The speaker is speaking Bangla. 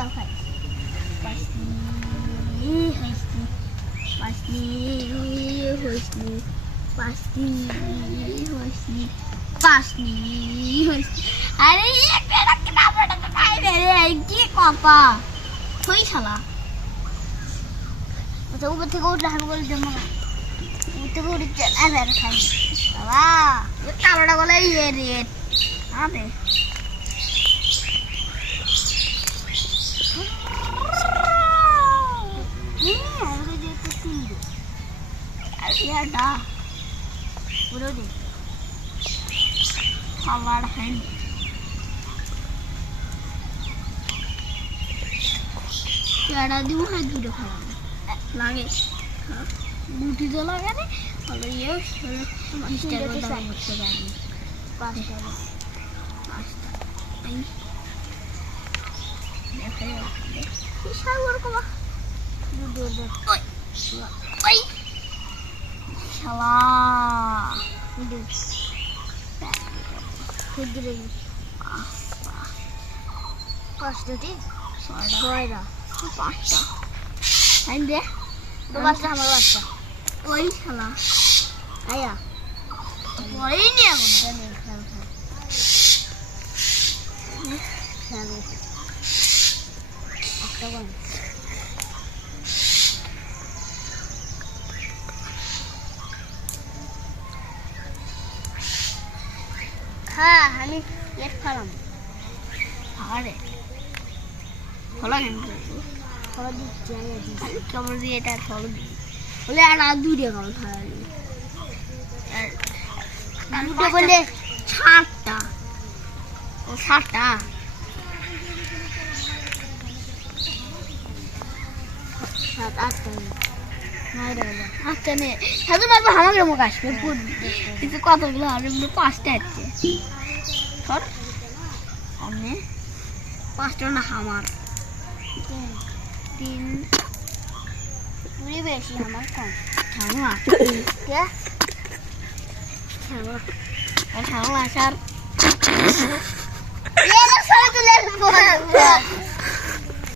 তাও খাই পাঁচনি হয়েছি পাঁচনি হয়েছি পাঁচনি হয়েছি পাঁচনি হয়েছি আরে কি কপা থই শালা ওটা উপর থেকে উঠলে আমি বলে দেবো না উঠতে উঠছে খাই বাবা কালোটা বলে ইয়ে রেট আরে খাবার খাই পেয়ারা দিব হয় দুটো খাওয়া লাগে রুটি তো লাগে না ভালো ইয়ে দাম করতে পারি 5 টাকা 5 টাকা বিশাল বড় কমা ওই শালা পাঁচটা ছয়টা পাঁচটা দে বাচ্চা আমার বাচ্চা ওই শালা আয়া পরেই নি এখন হ্যাঁ আমি এক খালাম আরে ফলা ফলা দিচ্ছি আমি কেমন দিয়ে এটা ফল দিই বলে আর দুটো কেমন খাওয়ালি দুটো বলে 7টা ও 7টা 7-8টা আচ্ছা নে সাধু মারবো আমাকে মুখ আসবে কিন্তু কতগুলো হবে 5টা আছে ধর আমি 5টা না আমার 3 পুরি বেশি আমার কম খাওয়া কে খাওয়া আসার